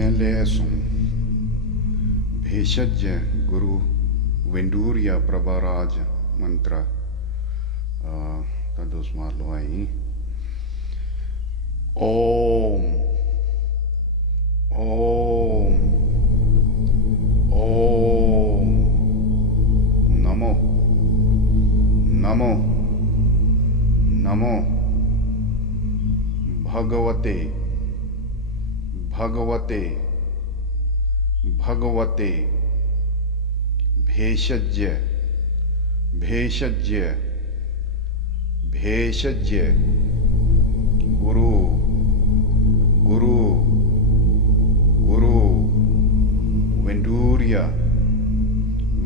MLSum भेषज गुरु वेंडूरिया प्रभाराज मंत्र तदोस मारलो आई ओम ओम ओम नमो नमो नमो भगवते भगवते भगवते भेषज्य भेषज्य भेषज्य गुरु गुरु गुरु वेंडूरिया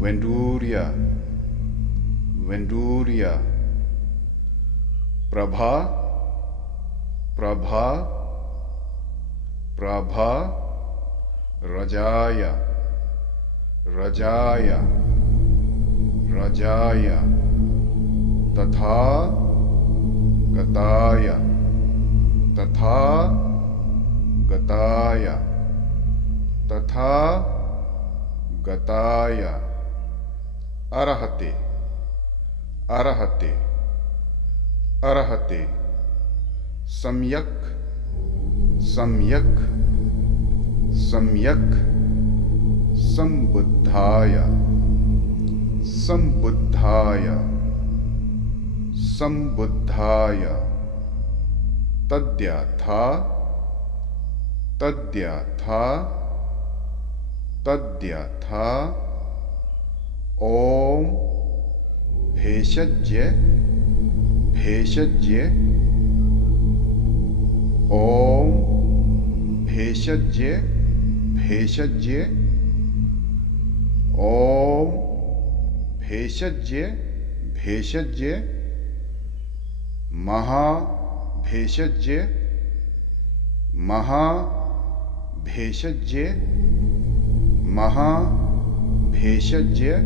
वेंडूरिया वेंडूरिया प्रभा प्रभा प्रभा रजाया रजाया रजाया तथा गताया तथा गताया तथा गताया अरहते अरहते अरहते सम्यक सम्यक सम्यक संबुद्धाय संबुद्धाय संबुद्धाय तद्यथा तद्यथा तद्यथा ओम भेषज्य भेषज्य ओम भेषज्य भेषज्य ओम भेषज्य भेषज्य महा भेषज्य महा भेषज्य महा भेषज्य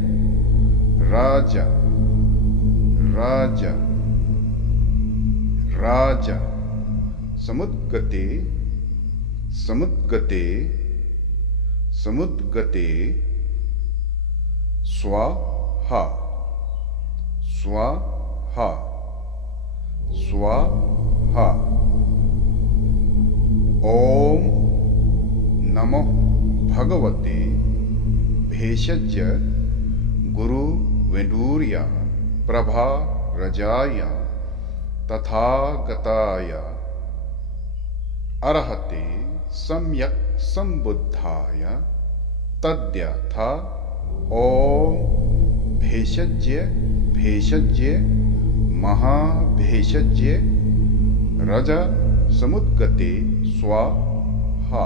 राजा राजा राजा समुद्गते समुद्गते समुद्गते स्वाहा स्वाहा स्वाहा ओम नमो भगवते भेषज्य गुरु वेंडूरिया प्रभा रजाया तथागताय अरहते सम्यक संबुद्धाय तद्यथा ओम भेषज्य भेषज्य महाभेषज्य रज समुद्गते स्वाहा।